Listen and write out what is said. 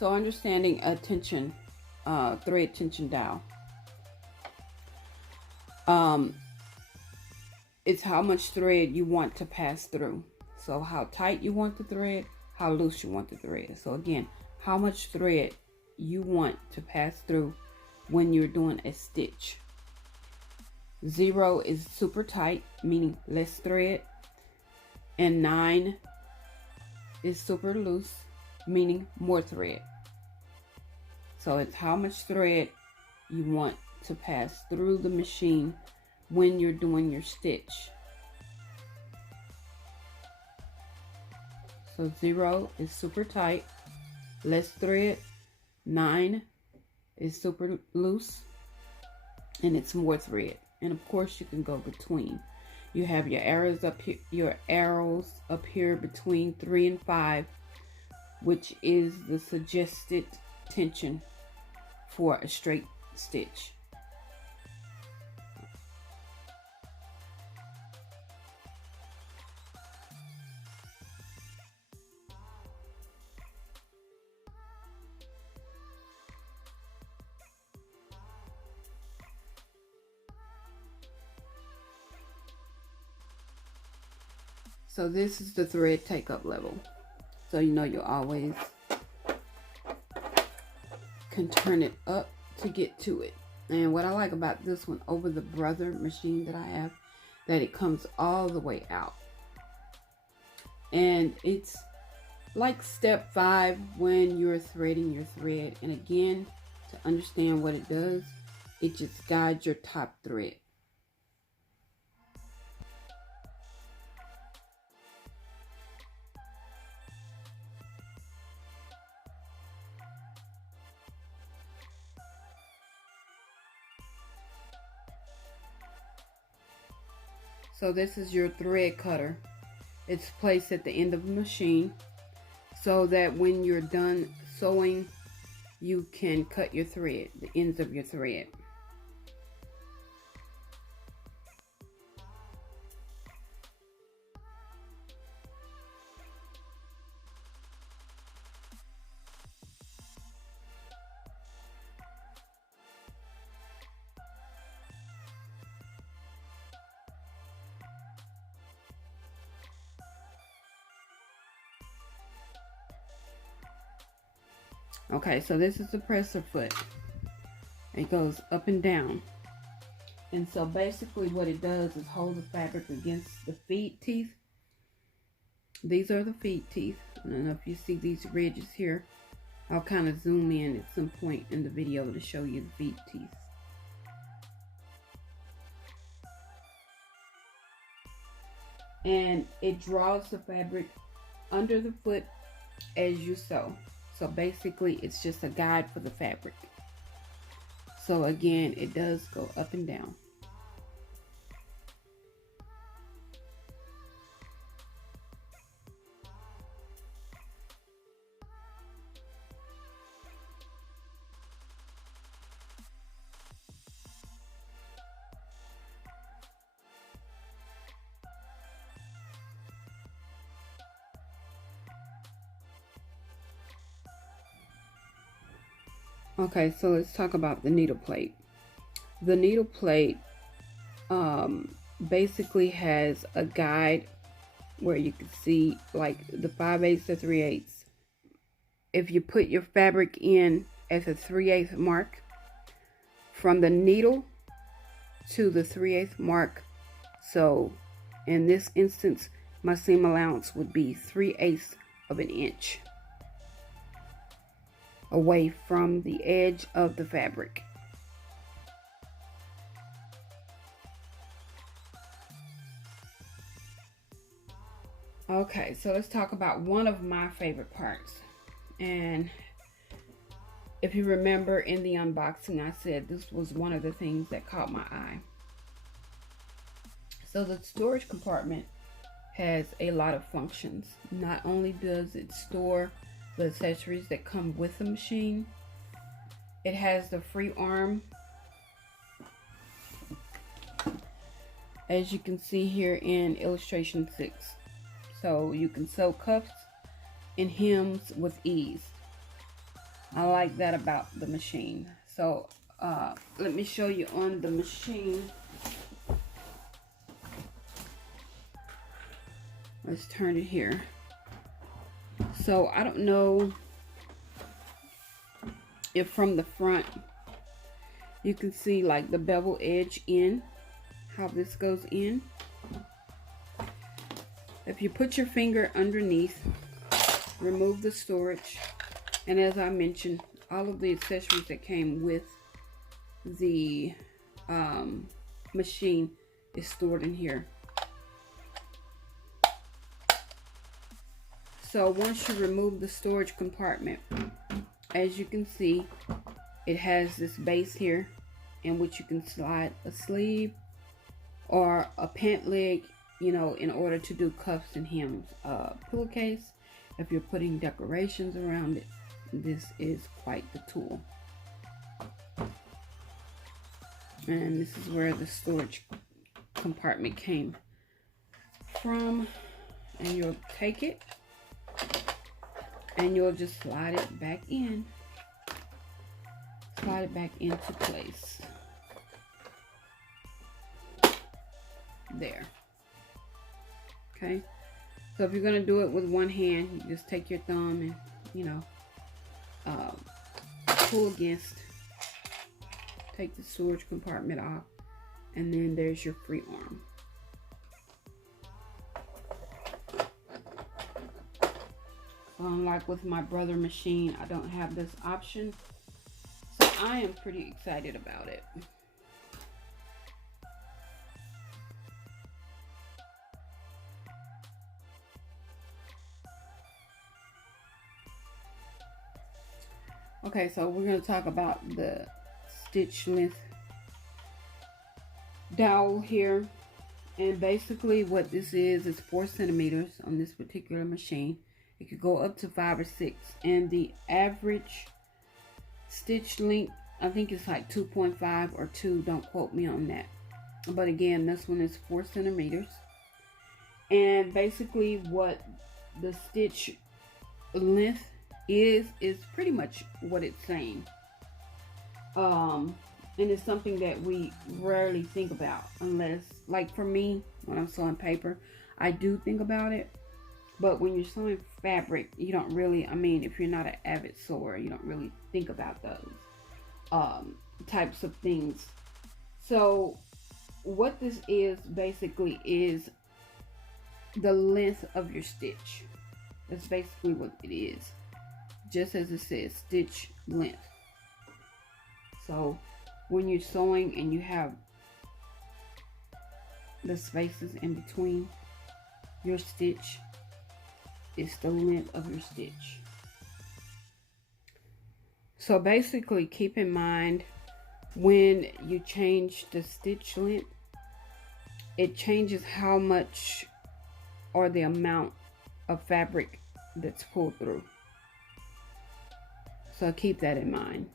So understanding a tension, thread tension dial. It's how much thread you want to pass through. So how tight you want the thread, how loose you want the thread. So again, how much thread you want to pass through when you're doing a stitch. 0 is super tight, meaning less thread, and 9 is super loose, meaning more thread. So it's how much thread you want to pass through the machine when you're doing your stitch. So 0 is super tight, less thread. 9 is super loose, and it's more thread. And of course you can go between. You have your arrows up here, between 3 and 5, which is the suggested tension for a straight stitch. So this is the thread take-up level. So you know you always can turn it up to get to it. And what I like about this one over the Brother machine that I have, that it comes all the way out. And it's like step 5 when you're threading your thread. And again, to understand what it does, it just guides your top thread. So this is your thread cutter. It's placed at the end of the machine so that when you're done sewing, you can cut your thread, the ends of your thread. Okay, so this is the presser foot. It goes up and down. And so basically what it does is hold the fabric against the feed teeth. These are the feed teeth. I don't know if you see these ridges here. I'll kind of zoom in at some point in the video to show you the feed teeth. And it draws the fabric under the foot as you sew. So basically it's just a guide for the fabric. So again, it does go up and down. Okay, so let's talk about the needle plate. The needle plate basically has a guide where you can see like the 5/8 to 3/8. If you put your fabric in at the 3/8 mark, from the needle to the 3/8 mark, so in this instance my seam allowance would be 3/8 of an inch away from the edge of the fabric. Okay, so let's talk about one of my favorite parts. And if you remember in the unboxing, I said this was one of the things that caught my eye. So the storage compartment has a lot of functions. Not only does it store the accessories that come with the machine, it has the free arm, as you can see here in illustration 6. So you can sew cuffs and hems with ease. I like that about the machine. So let me show you on the machine. Let's turn it here. So I don't know if from the front you can see like the bevel edge in, how this goes in. If you put your finger underneath, remove the storage, and as I mentioned, all of the accessories that came with the machine is stored in here. So once you remove the storage compartment, as you can see, it has this base here in which you can slide a sleeve or a pant leg, you know, in order to do cuffs and hems. Pillowcase, if you're putting decorations around it, this is quite the tool. And this is where the storage compartment came from. And you'll take it and you'll just slide it back in. Slide it back into place. There. Okay. So if you're going to do it with one hand, you just take your thumb and, you know, pull against. Take the storage compartment off. And then there's your free arm. Unlike with my brother machine, I don't have this option. So I am pretty excited about it. Okay, so we're going to talk about the stitch length dowel here. And basically what this is 4 centimeters on this particular machine. It could go up to 5 or 6, and the average stitch length, I think it's like 2.5 or 2. Don't quote me on that. But again, this one is 4 centimeters. And basically what the stitch length is pretty much what it's saying. And it's something that we rarely think about, unless, like for me, when I'm sewing paper, I do think about it. But when you're sewing fabric, you don't really, I mean, if you're not an avid sewer, you don't really think about those types of things. So what this is basically is the length of your stitch. That's basically what it is. Just as it says, stitch length. So when you're sewing and you have the spaces in between your stitch, it's the length of your stitch. So basically keep in mind when you change the stitch length, it changes how much or the amount of fabric that's pulled through. So keep that in mind.